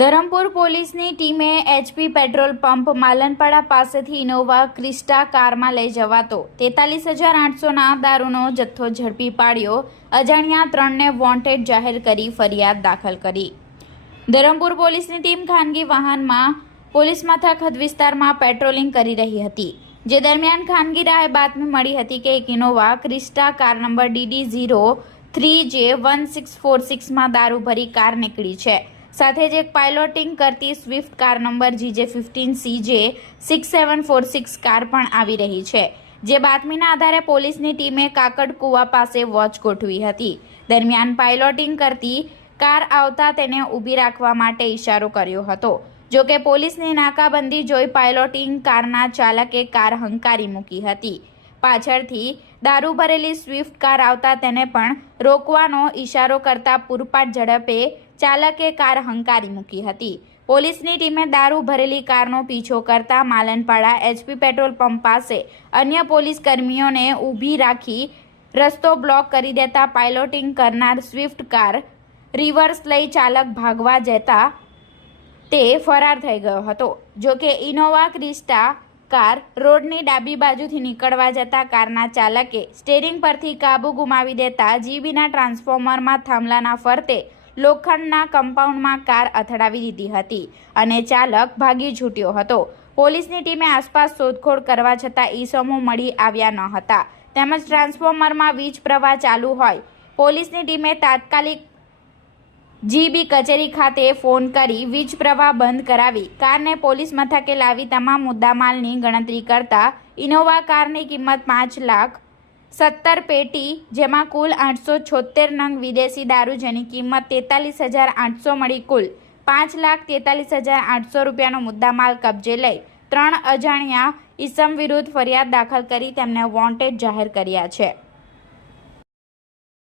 ધરમપુર પોલીસની ટીમે HP petrol pump Malanpada પાસેથી ઇનોવા ક્રિસ્ટા કારમાં લઈ જવાતો. તેતાલીસ હજાર આઠસોના દારૂનો જથ્થો ઝડપી પાડ્યો. અજાણ્યા ત્રણને વોન્ટેડ જાહેર કરી ફરિયાદ દાખલ કરી. ધરમપુર પોલીસની ટીમ ખાનગી વાહનમાં પોલીસ મથક હદ વિસ્તારમાં પેટ્રોલિંગ કરી રહી હતી. જે દરમિયાન ખાનગી રાહે બાતમી મળી હતી કે એક Innova Crysta car number DD zero three જે વન સિક્સ ફોર સિક્સમાં દારૂ ભરી કાર નીકળી છે. સાથે જ એક પાયલોટિંગ કરતી Swift car number GJ fifteen CJ six seven four six car પણ આવી રહી છે. જે બાતમીના આધારે પોલીસની ટીમે કાકડકુવા પાસે વોચ ગોઠવી હતી. દરમિયાન પાયલોટિંગ કરતી કાર આવતા તેને ઊભી રાખવા માટે ઇશારો કર્યો હતો. જો કે પોલીસની નાકાબંધી જોઈ પાયલોટિંગ કારના ચાલકે કાર હંકારી મૂકી હતી. પાછળથી દારૂ ભરેલી સ્વિફ્ટ કાર આવતા તેને પણ રોકવાનો ઇશારો કરતા પૂરપાટ ઝડપે ચાલકે કાર હંકારી મૂકી હતી. પોલીસની ટીમે દારૂ ભરેલી કારનો પીછો કરતા માલનપાડા એચપી પેટ્રોલ પંપ પાસે અન્ય પોલીસ કર્મીઓને ઊભી રાખી રસ્તો બ્લોક કરી દેતા પાયલોટિંગ કરનાર સ્વિફ્ટ કાર રિવર્સ લઈ ચાલક ભાગવા જતા તે ફરાર થઈ ગયો હતો. જોકે ઇનોવા ક્રિસ્ટા કાર રોડની ડાબી બાજુથી નીકળવા જતા કારના ચાલકે સ્ટેરિંગ પરથી કાબુ ગુમાવી દેતા જીબીના ટ્રાન્સફોર્મરમાં થાંભલાના ફરતે લોખંડના કમ્પાઉન્ડમાં કાર અથડાવી દીધી હતી અને ચાલક ભાગી છૂટ્યો હતો. પોલીસની ટીમે આસપાસ શોધખોળ કરવા છતાં ઈસમો મળી આવ્યા ન હતા. તેમજ ટ્રાન્સફોર્મરમાં વીજ પ્રવાહ ચાલુ હોય. પોલીસની ટીમે તાત્કાલિક જીબી કચેરી ખાતે ફોન કરી વીજ પ્રવાહ બંધ કરાવી. કારને પોલીસ મથકે લાવી તમામ મુદ્દામાલની ગણતરી કરતા ઇનોવા કારની કિંમત પાંચ લાખ સત્તર પેટી, જેમાં કુલ આઠસો છોતેર નંગ વિદેશી દારૂ, જેની કિંમત તેતાલીસ હજાર આઠસો મળી કુલ પાંચ લાખ તેતાલીસ હજાર આઠસો રૂપિયાનો મુદ્દામાલ કબજે લઈ ત્રણ અજાણ્યા ઈસમ વિરુદ્ધ ફરિયાદ દાખલ કરી તેમને વોન્ટેડ જાહેર કર્યા છે.